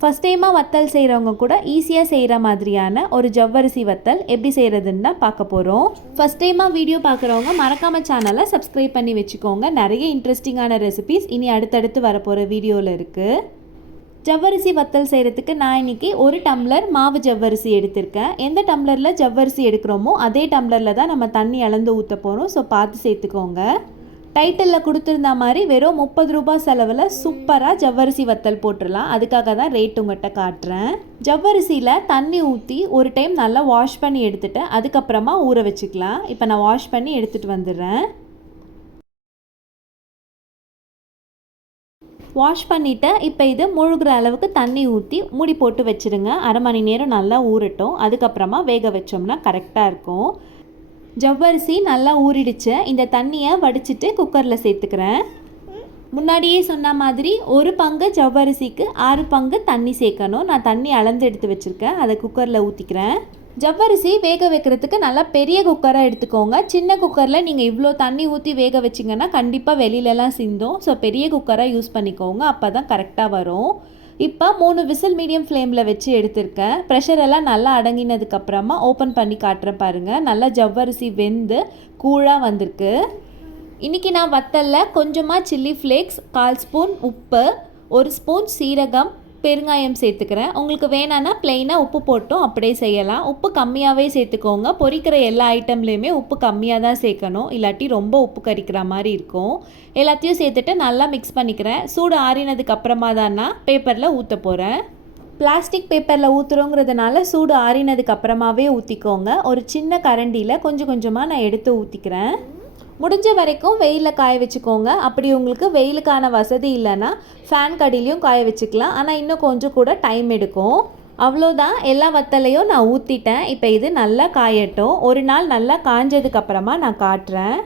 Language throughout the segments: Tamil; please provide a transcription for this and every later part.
ஃபஸ்ட் டைமாக வத்தல் செய்கிறவங்க கூட ஈஸியாக செய்கிற மாதிரியான ஒரு ஜவ்வரிசி வத்தல் எப்படி செய்கிறதுன்னு தான் பார்க்க போகிறோம் ஃபஸ்ட் டைமாக வீடியோ பார்க்குறவங்க மறக்காமல் சேனலை சப்ஸ்கிரைப் பண்ணி வச்சுக்கோங்க. நிறைய இன்ட்ரெஸ்டிங்கான ரெசிபிஸ் இனி அடுத்தடுத்து வரப்போகிற வீடியோவில் இருக்குது ஜவ்வரிசி வத்தல் செய்கிறதுக்கு நான் இன்றைக்கி ஒரு டம்ளர் மாவு ஜவ்வரிசி எடுத்திருக்கேன். எந்த டம்ளரில் ஜவ்வரிசி எடுக்கிறோமோ அதே டம்ளரில் தான் நம்ம தண்ணி அளந்து ஊற்ற போகிறோம் ஸோ பார்த்து சேர்த்துக்கோங்க. டைட்டிலில் கொடுத்துருந்த மாதிரி வெறும் முப்பது ரூபாய் செலவில் சூப்பராக ஜவ்வரிசி வத்தல் போட்டுடலாம். அதுக்காக தான் ரேட் உங்கள்கிட்ட காட்டுறேன். ஜவ்வரிசியில் தண்ணி ஊற்றி ஒரு டைம் நல்லா வாஷ் பண்ணி எடுத்துட்டு அதுக்கப்புறமா ஊற வச்சுக்கலாம். இப்போ நான் வாஷ் பண்ணி எடுத்துகிட்டு வந்துடுறேன். வாஷ் பண்ணிவிட்டு இப்போ இது முழுகிற அளவுக்கு தண்ணி ஊற்றி மூடி போட்டு வச்சுருங்க. அரை மணி நேரம் நல்லா ஊறட்டும். அதுக்கப்புறமா வேக வச்சோம்னா கரெக்டாக இருக்கும். ஜவ்வரிசி நல்லா ஊறிடுச்சு. இந்த தண்ணியை வடிச்சிட்டு குக்கரில் சேர்த்துக்கிறேன். முன்னாடியே சொன்ன மாதிரி ஒரு பங்கு ஜவ்வரிசிக்கு ஆறு பங்கு தண்ணி சேர்க்கணும். நான் தண்ணி அளந்து எடுத்து வச்சுருக்கேன். அதை குக்கரில் ஊற்றிக்கிறேன் ஜவ்வரிசி வேக வைக்கிறதுக்கு நல்லா பெரிய குக்கராக எடுத்துக்கோங்க. சின்ன குக்கரில் நீங்கள் இவ்வளோ தண்ணி ஊற்றி வேக வச்சிங்கன்னா கண்டிப்பாக வெளியிலலாம் சிந்தும். ஸோ பெரிய குக்கராக யூஸ் பண்ணிக்கோங்க. அப்போ தான் கரெக்டாக வரும். இப்போ மூணு விசில் மீடியம் ஃப்ளேமில் வச்சு எடுத்திருக்கேன் ப்ரெஷர் எல்லாம் நல்லா அடங்கினதுக்கப்புறமா ஓப்பன் பண்ணி காட்டுறேன் பாருங்கள் நல்லா ஜவ்வரிசி வெந்து கூழாக வந்திருக்கு. இன்றைக்கி நான் வத்தலில் கொஞ்சமாக சில்லி ஃப்ளேக்ஸ் கால் ஸ்பூன் உப்பு ஒரு ஸ்பூன் சீரகம் பெருங்காயம் சேர்த்துக்கிறேன். உங்களுக்கு வேணான்னா ப்ளெயினாக உப்பு போட்டும் அப்படியே செய்யலாம். உப்பு கம்மியாகவே சேர்த்துக்கோங்க. பொரிக்கிற எல்லா ஐட்டம்லேயுமே உப்பு கம்மியாக தான் சேர்க்கணும். இல்லாட்டி ரொம்ப உப்பு கறிக்கிற மாதிரி இருக்கும். எல்லாத்தையும் சேர்த்துட்டு நல்லா மிக்ஸ் பண்ணிக்கிறேன். சூடு ஆறினதுக்கு அப்புறமா தான் நான் பேப்பரில் ஊற்ற போகிறேன் பிளாஸ்டிக் பேப்பரில் ஊற்றுறோங்கிறதுனால சூடு ஆறினதுக்கு அப்புறமாவே ஊற்றிக்கோங்க ஒரு சின்ன கரண்டியில் கொஞ்சம் கொஞ்சமாக நான் எடுத்து ஊற்றிக்கிறேன் முடிஞ்ச வரைக்கும் வெயிலில் காய வச்சுக்கோங்க. அப்படி உங்களுக்கு வெயிலுக்கான வசதி இல்லைன்னா ஃபேன் கடிலையும் காய வச்சுக்கலாம். ஆனால் இன்னும் கொஞ்சம் கூட டைம் எடுக்கும். அவ்வளோதான் எல்லா வத்தலையும் நான் ஊற்றிட்டேன் இப்போ இது நல்லா காயட்டும். ஒரு நாள் நல்லா காஞ்சதுக்கப்புறமா நான் காட்டுறேன்.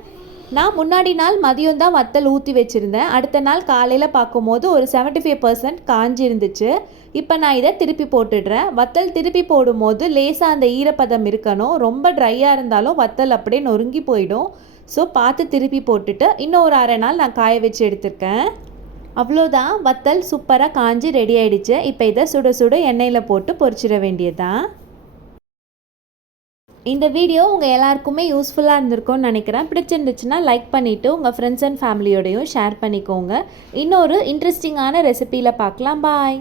நான் முன்னாடி நாள் மதியம் தான் வத்தல் ஊற்றி வச்சுருந்தேன். அடுத்த நாள் காலையில் பார்க்கும்போது ஒரு செவன்ட்டி ஃபைவ் பர்சன்ட் காஞ்சி இருந்துச்சு இப்போ நான் இதை திருப்பி போட்டுடுறேன். வத்தல் திருப்பி போடும்போது லேசாக அந்த ஈரப்பதம் இருக்கணும். ரொம்ப ட்ரையாக இருந்தாலும் வத்தல் அப்படியே நொறுங்கி போயிடும். ஸோ பார்த்து திருப்பி போட்டுட்டு இன்னும் ஒரு அரை நாள் நான் காய வச்சு எடுத்திருக்கேன். அவ்வளோதான். வத்தல் சூப்பராக காஞ்சி ரெடி ஆகிடுச்சு இப்போ இதை சுட சுட எண்ணெயில் போட்டு பொரிச்சிட வேண்டியதுதான். இந்த வீடியோ உங்கள் எல்லாருக்குமே யூஸ்ஃபுல்லாக இருந்திருக்கும்னு நினைக்கிறேன். பிடிச்சிருந்துச்சுன்னா லைக் பண்ணிவிட்டு உங்கள் ஃப்ரெண்ட்ஸ் அண்ட் ஃபேமிலியோடையும் ஷேர் பண்ணிக்கோங்க. இன்னொரு இன்ட்ரெஸ்டிங்கான ரெசிப்பியில் பார்க்கலாம். பாய்